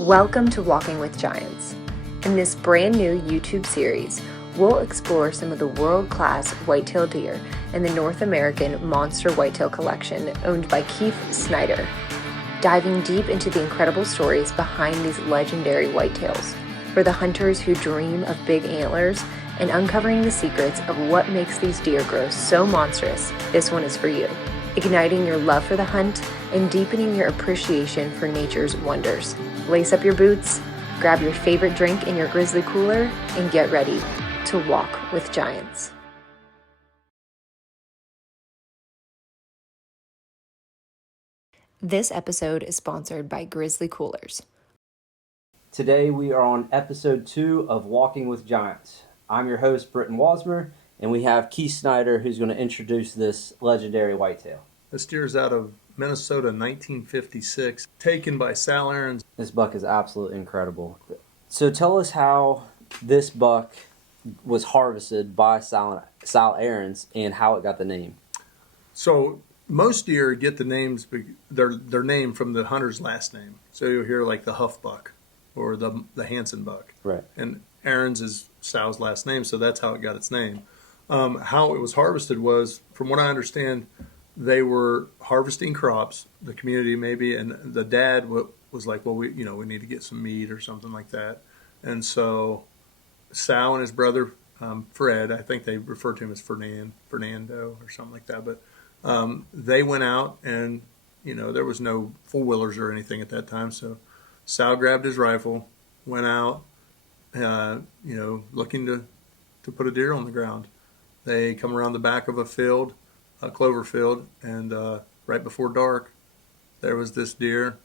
Welcome to Walking with Giants. In this brand new YouTube series, we'll explore some of the world-class whitetail deer in the North American Monster Whitetail Collection owned by Keith Snider, diving deep into the incredible stories behind these legendary whitetails, for the hunters who dream of big antlers, and uncovering the secrets of what makes these deer grow so monstrous. This one is for you, igniting your love for the hunt and deepening your appreciation for nature's wonders. Lace up your boots, grab your favorite drink in your grizzly cooler, and get ready to walk with giants. This episode is sponsored by Grizzly Coolers. Today we are on episode 2 of Walking with Giants. I'm your host, Britton Wasmer, and we have Keith Snider, who's going to introduce this legendary whitetail. This deer is out of Minnesota, 1956, taken by Sal Arens. This buck is absolutely incredible. So tell us how this buck was harvested by Sal Arens and how it got the name. So most deer get the names, their name from the hunter's last name. So you'll hear like the Huff buck or the Hansen buck. Right. And Arens is Sal's last name, so that's how it got its name. How it was harvested was, from what I understand, they were harvesting crops, the community maybe, and the dad was like, well, we need to get some meat or something like that. And so Sal and his brother, Fred, I think they refer to him as Fernando or something like that, but they went out and, there was no four-wheelers or anything at that time, so Sal grabbed his rifle, went out, looking to put a deer on the ground. They come around the back of a field, a clover field, and right before dark, there was this deer.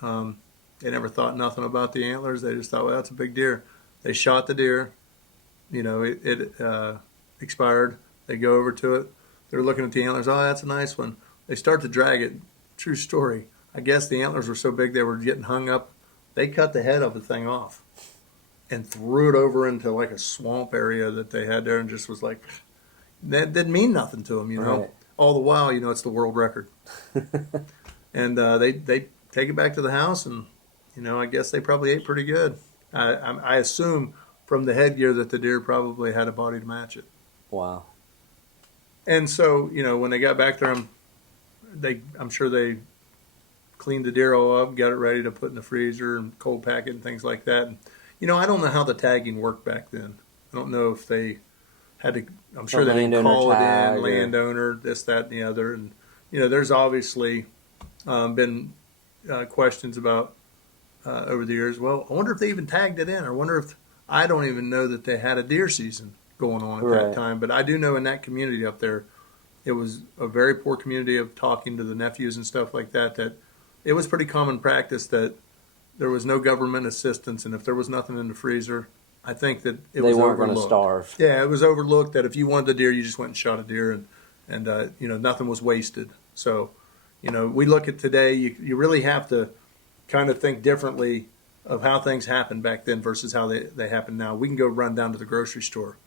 They never thought nothing about the antlers. They just thought, well, that's a big deer. They shot the deer. It expired. They go over to it. They're looking at the antlers. Oh, that's a nice one. They start to drag it. True story. I guess the antlers were so big they were getting hung up. They cut the head of the thing off and threw it over into like a swamp area that they had there, and just was like, that didn't mean nothing to them, Right. All the while, it's the world record. And they take it back to the house, and, I guess they probably ate pretty good. I assume from the headgear that the deer probably had a body to match it. Wow. And so, when they got back there, I'm sure they cleaned the deer all up, got it ready to put in the freezer and cold pack it and things like that. And, I don't know how the tagging worked back then. I don't know if they had to, I'm sure they didn't call it in, landowner, this, that, and the other. And, there's obviously been questions about over the years, well, I wonder if they even tagged it in. I wonder if, I don't even know that they had a deer season going on at that time. But I do know in that community up there, it was a very poor community of talking to the nephews and stuff like that, that it was pretty common practice that there was no government assistance. And if there was nothing in the freezer, I think that it was overlooked. They weren't going to starve. Yeah, it was overlooked that if you wanted a deer, you just went and shot a deer, and nothing was wasted. So, we look at today, you really have to kind of think differently of how things happened back then versus how they happen now. We can go run down to the grocery store.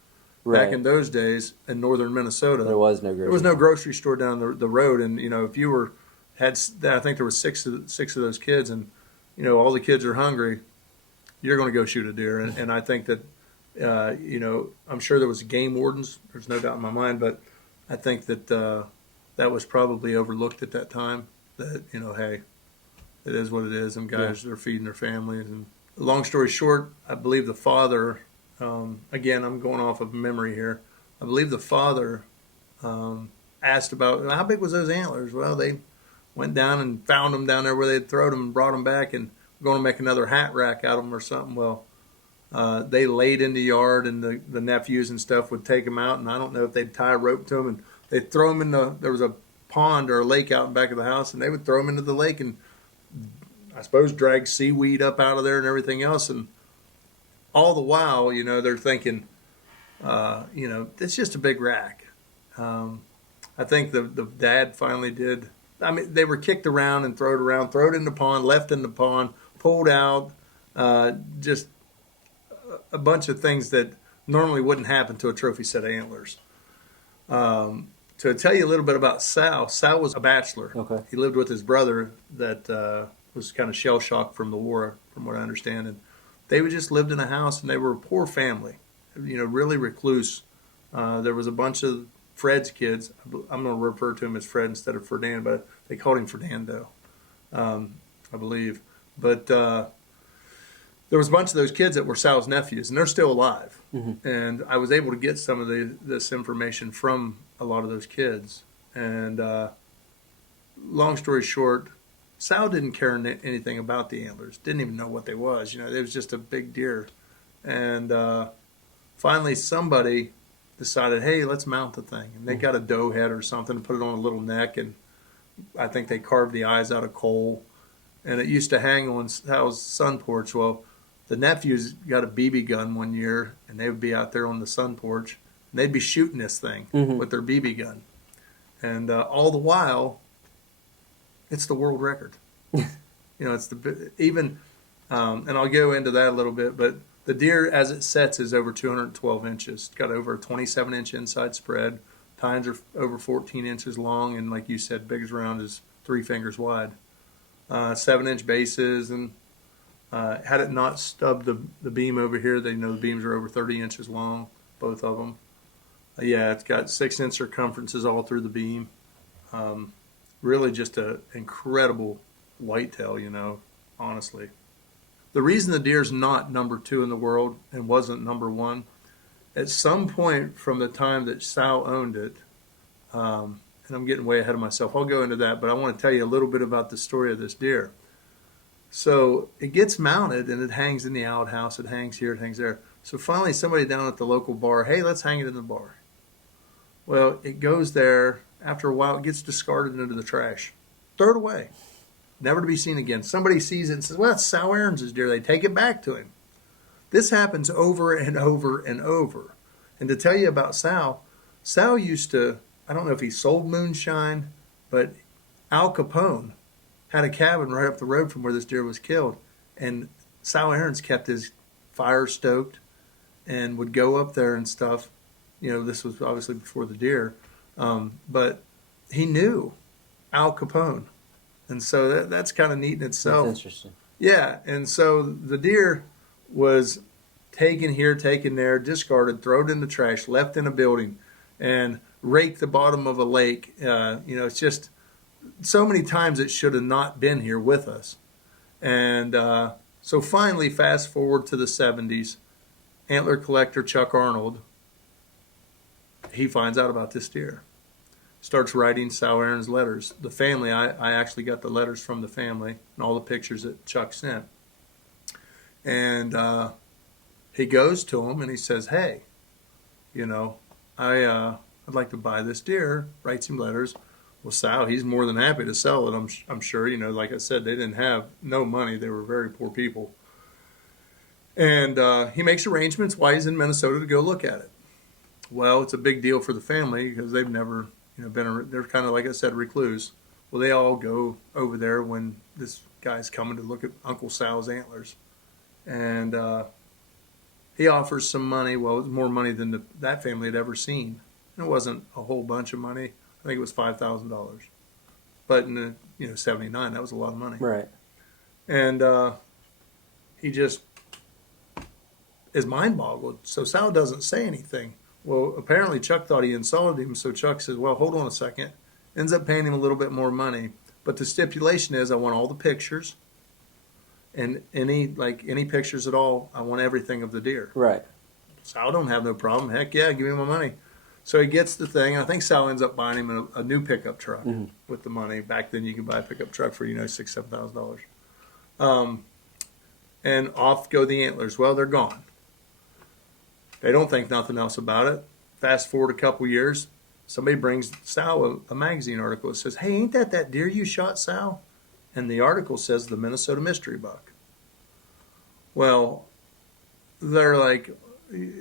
Right. Back in those days in northern Minnesota, there was no grocery store down the road, and if you I think there was six of those kids, and all the kids are hungry, you're going to go shoot a deer. And I think that, I'm sure there was game wardens. There's no doubt in my mind, but I think that that was probably overlooked at that time. That, hey, it is what it is. Them guys are feeding their families. And long story short, I believe the father, again, I'm going off of memory here. I believe the father asked about, how big was those antlers? Well, they went down and found them down there where they'd thrown them and brought them back, and going to make another hat rack out of them or something. Well, they laid in the yard, and the nephews and stuff would take them out, and I don't know if they'd tie a rope to them, and they'd throw them there was a pond or a lake out in back of the house, and they would throw them into the lake and, I suppose, drag seaweed up out of there and everything else. And all the while, they're thinking, it's just a big rack. I think the dad finally did. I mean, they were kicked around and thrown in the pond, left in the pond, pulled out, just a bunch of things that normally wouldn't happen to a trophy set of antlers. To tell you a little bit about Sal was a bachelor. Okay. He lived with his brother that was kind of shell shocked from the war, from what I understand. And they just lived in a house, and they were a poor family, really recluse. There was a bunch of Fred's kids. I'm going to refer to him as Fred instead of Ferdinand, but they called him Fernando, I believe. But there was a bunch of those kids that were Sal's nephews, and they're still alive. Mm-hmm. And I was able to get some of this information from a lot of those kids. And long story short, Sal didn't care anything about the antlers, didn't even know what they was. It was just a big deer. And finally somebody decided, hey, let's mount the thing. And they got a doe head or something and put it on a little neck, and I think they carved the eyes out of coal. And it used to hang on Sal's sun porch. Well, the nephews got a BB gun one year, and they would be out there on the sun porch, and they'd be shooting this thing with their BB gun. And all the while, it's the world record. It's and I'll go into that a little bit, but the deer as it sets is over 212 inches. It's got over a 27-inch inside spread. Tines are over 14 inches long, and like you said, biggest round is 3 fingers wide. 7-inch bases, and had it not stubbed the beam over here, they know the beams are over 30 inches long, both of them. It's got 6-inch circumferences all through the beam. Really just an incredible whitetail, honestly. The reason the deer's not number 2 in the world and wasn't number 1, at some point from the time that Sal owned it, and I'm getting way ahead of myself, I'll go into that, but I want to tell you a little bit about the story of this deer. So it gets mounted, and it hangs in the outhouse, it hangs here, it hangs there. So finally somebody down at the local bar, hey, let's hang it in the bar. Well, it goes there. After a while, it gets discarded into the trash. Throw it away. Never to be seen again. Somebody sees it and says, well, it's Sal Arens' deer. They take it back to him. This happens over and over and over. And to tell you about Sal used to, I don't know if he sold moonshine, but Al Capone had a cabin right up the road from where this deer was killed. And Sal Ahrens kept his fire stoked and would go up there and stuff. This was obviously before the deer. But he knew Al Capone. And so that's kind of neat in itself. That's interesting. Yeah, and so the deer was taken here, taken there, discarded, thrown in the trash, left in a building, and raked the bottom of a lake. It's just so many times it should have not been here with us. And so finally, fast forward to the 70s, antler collector Chuck Arnold, he finds out about this deer. Starts writing Sal Arens letters. The family, I actually got the letters from the family and all the pictures that Chuck sent. And he goes to him and he says, hey, I'd like to buy this deer, writes him letters. Well, Sal, he's more than happy to sell it, I'm sure. Like I said, they didn't have no money. They were very poor people. And he makes arrangements while he's in Minnesota to go look at it. Well, it's a big deal for the family because they've never they're kind of, like I said, recluse. Well, they all go over there when this guy's coming to look at Uncle Sal's antlers. And he offers some money. Well, it was more money than that family had ever seen. And it wasn't a whole bunch of money. I think it was $5,000. But in the 79, that was a lot of money. Right. And he just, his mind boggled. So Sal doesn't say anything. Well, apparently Chuck thought he insulted him, so Chuck says, well, hold on a second. Ends up paying him a little bit more money. But the stipulation is I want all the pictures, and any pictures at all, I want everything of the deer. Right. Sal don't have no problem. Heck yeah, give me my money. So he gets the thing. I think Sal ends up buying him a new pickup truck with the money. Back then you could buy a pickup truck for, $6,000, $7,000. And off go the antlers. Well, they're gone. They don't think nothing else about it. Fast forward a couple years, somebody brings Sal a magazine article that says, hey, ain't that deer you shot, Sal? And the article says the Minnesota mystery buck. Well, they're like,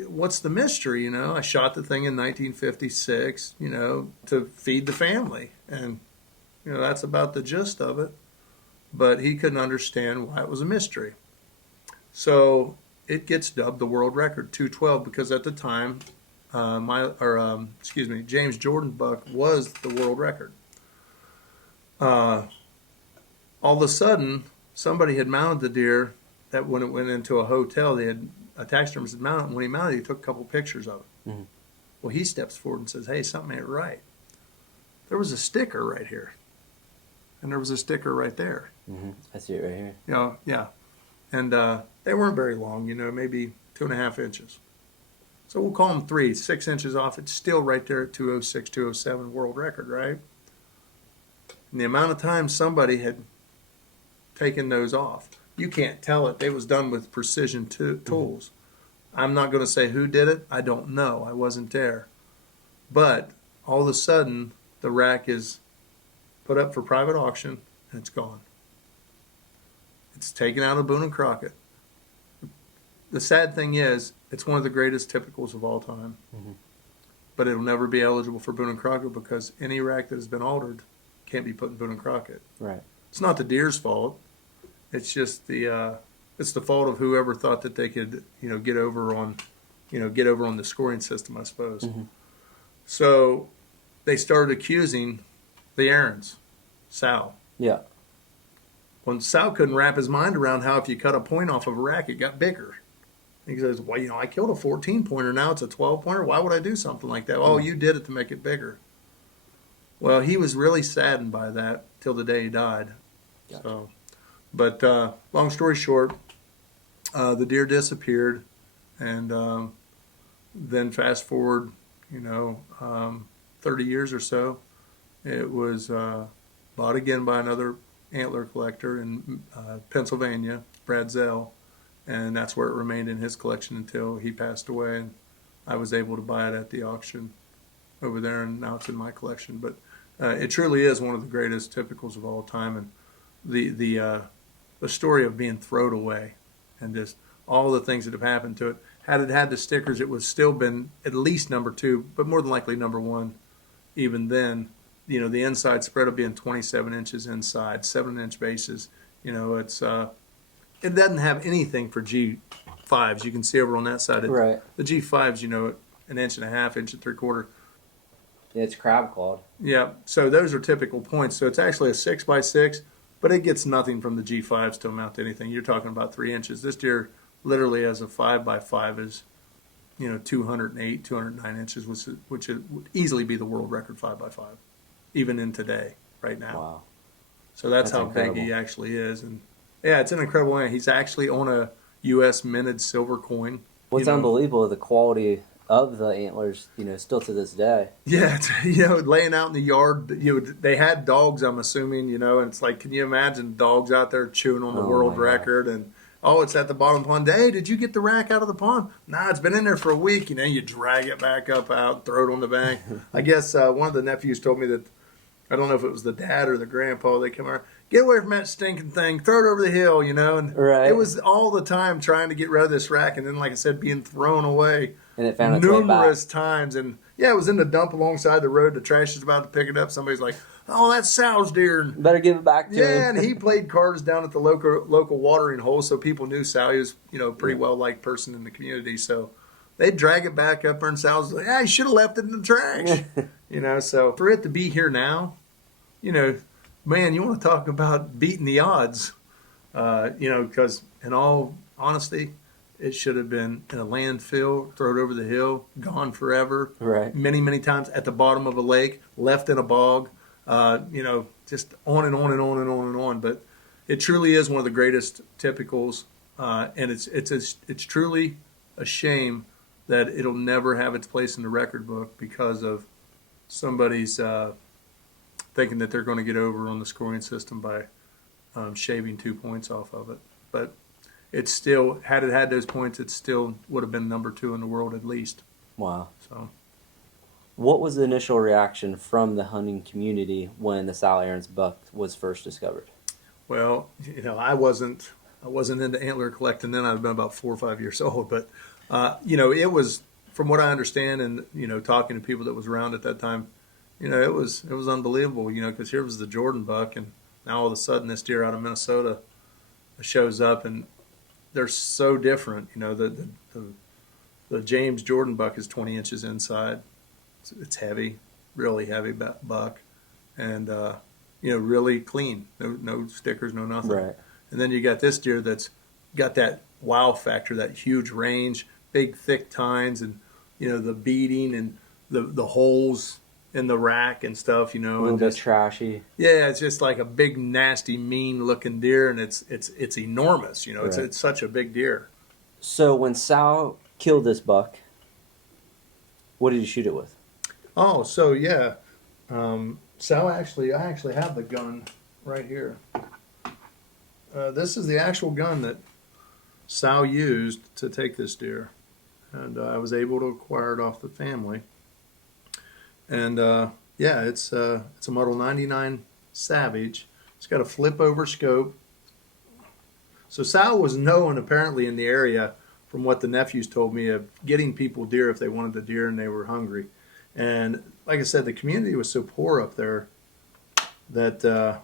what's the mystery? I shot the thing in 1956, to feed the family. And, that's about the gist of it. But he couldn't understand why it was a mystery. So it gets dubbed the world record, 212, because at the time, James Jordan buck was the world record. All of a sudden, somebody had mounted the deer that when it went into a hotel, they had a taxidermist had mounted it. When he mounted it, he took a couple pictures of it. Mm-hmm. Well, he steps forward and says, hey, something ain't right. There was a sticker right here. And there was a sticker right there. Mm-hmm. I see it right here. Yeah. And they weren't very long, maybe 2.5 inches. So we'll call them 3, 6 inches off. It's still right there at 206, 207 world record, right? And the amount of time somebody had taken those off, you can't tell it. It was done with precision tools. I'm not going to say who did it. I don't know. I wasn't there. But all of a sudden, the rack is put up for private auction, and it's gone. It's taken out of Boone and Crockett. The sad thing is, it's one of the greatest typicals of all time. Mm-hmm. But it'll never be eligible for Boone and Crockett because any rack that has been altered can't be put in Boone and Crockett. Right. It's not the deer's fault. It's just it's the fault of whoever thought that they could, get over on the scoring system, I suppose. Mm-hmm. So they started accusing the Ahrens, Sal. Yeah. When Sal couldn't wrap his mind around how if you cut a point off of a rack, it got bigger. He says, well, I killed a 14-pointer, now it's a 12-pointer. Why would I do something like that? Oh, you did it to make it bigger. Well, he was really saddened by that till the day he died. Gotcha. So, but long story short, the deer disappeared, and then fast forward, 30 years or so, it was bought again by another antler collector in Pennsylvania, Brad Zell, and that's where it remained in his collection until he passed away, and I was able to buy it at the auction over there, and now it's in my collection. But it truly is one of the greatest typicals of all time, and the story of being thrown away and just all the things that have happened to it. Had it had the stickers, it would still been at least number 2, but more than likely number 1. Even then, the inside spread of being 27 inches inside, 7-inch bases. It's it doesn't have anything for G5s. You can see over on that side. Right. The G5s, 1.5 inches, 1.75 inches. Yeah, it's crab clawed. Yeah, so those are typical points. So it's actually a 6x6, but it gets nothing from the G5s to amount to anything. You're talking about 3 inches. This deer literally has a 5x5 is, 208, 209 inches, which would easily be the world record 5x5, even in today, right now. Wow. So that's how incredible. big he actually is. And yeah, it's an incredible one. He's actually on a U.S. minted silver coin. What's unbelievable, the quality of the antlers, still to this day. Yeah, laying out in the yard, they had dogs, I'm assuming, and it's like, can you imagine dogs out there chewing on the world record? And, it's at the bottom of the pond. Hey, did you get the rack out of the pond? Nah, it's been in there for a week. You drag it back up out, throw it on the bank. I guess one of the nephews told me that, I don't know if it was the dad or the grandpa, they come around, get away from that stinking thing, throw it over the hill, and right. It was all the time trying to get rid of this rack, and then, like I said, being thrown away. And it found its way back. Numerous times, and it was in the dump alongside the road. The trash is about to pick it up. Somebody's like, "Oh, that's Sal's deer." Better give it back to him. Yeah, and he played cards down at the local watering hole, so people knew Sal. He was, pretty well liked person in the community. So they'd drag it back up there, and Sal's like, "I should have left it in the trash." So for it to be here now, man, you want to talk about beating the odds, because in all honesty, it should have been in a landfill, thrown over the hill, gone forever. Right. Many, many times at the bottom of a lake, left in a bog, just on and on and on and on and on. But it truly is one of the greatest typicals, and it's truly a shame that it'll never have its place in the record book because of somebody's thinking that they're going to get over on the scoring system by shaving 2 points off of it. But it's still, had it had those points, it still would have been number 2 in the world at least. Wow. So, what was the initial reaction from the hunting community when the Sal Arens buck was first discovered? well, I wasn't into antler collecting then. I'd been about 4 or 5 years old, but it was, from what I understand, and talking to people that was around at that time, it was unbelievable. Because here was the Jordan buck, and now all of a sudden this deer out of Minnesota shows up, and they're so different. The James Jordan buck is 20 inches inside. It's heavy, really heavy buck, and really clean. No stickers, no nothing. Right. And then you got this deer that's got that wow factor, that huge range, big thick tines, and the beating and the holes in the rack and stuff. A little bit trashy. Yeah, it's just like a big, nasty, mean-looking deer, and it's enormous. Right. It's such a big deer. So when Sal killed this buck, what did you shoot it with? Oh, so yeah, Sal I actually have the gun right here. This is the actual gun that Sal used to take this deer, and I was able to acquire it off the family. And yeah, it's a Model 99 Savage. It's got a flip-over scope. So Sal was known apparently in the area, from what the nephews told me, of getting people deer if they wanted the deer and they were hungry. And like I said, the community was so poor up there that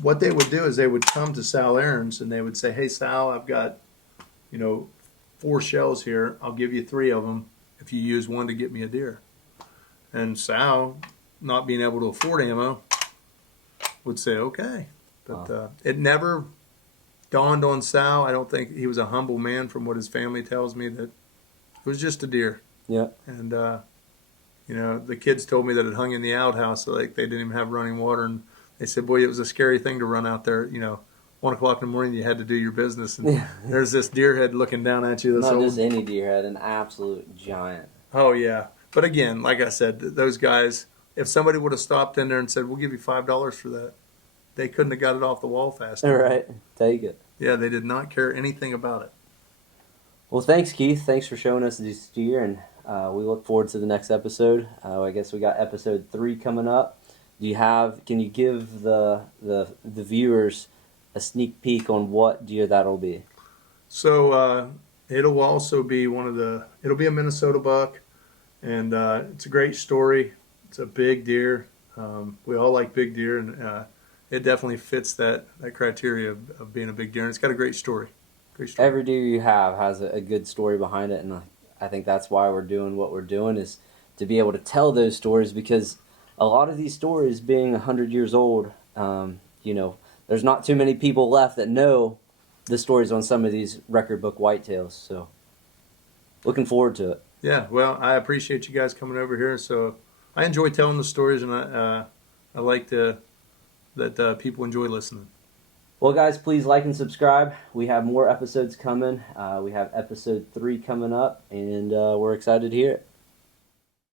what they would do is they would come to Sal Arens and they would say, "Hey Sal, I've got 4 shells here. I'll give you 3 of them if you use one to get me a deer." And Sal, not being able to afford ammo, would say, "Okay." But it never dawned on Sal. I don't think he was a humble man, from what his family tells me, that it was just a deer. Yeah. And the kids told me that it hung in the outhouse, so like they didn't even have running water, and they said, "Boy, it was a scary thing to run out there. 1:00 in the morning, you had to do your business, and there's this deer head looking down at you." Not just any deer head, an absolute giant. Oh yeah, but again, like I said, those guys, if somebody would have stopped in there and said, "We'll give you $5 for that," they couldn't have got it off the wall fast enough. All right, take it. Yeah, they did not care anything about it. Well, thanks, Keith. Thanks for showing us this deer, and we look forward to the next episode. I guess we got episode 3 coming up. Can you give the viewers a sneak peek on what deer that'll be? So it'll also be it'll be a Minnesota buck, and it's a great story. It's a big deer. We all like big deer, and it definitely fits that criteria of being a big deer. And it's got a great story. Great story. Every deer you have has a good story behind it, and I think that's why we're doing what we're doing, is to be able to tell those stories, because a lot of these stories, being 100 years old, there's not too many people left that know the stories on some of these record book whitetails. So looking forward to it. Yeah, well, I appreciate you guys coming over here. So I enjoy telling the stories, and I like that people enjoy listening. Well, guys, please like and subscribe. We have more episodes coming. We have episode 3 coming up, and we're excited to hear it.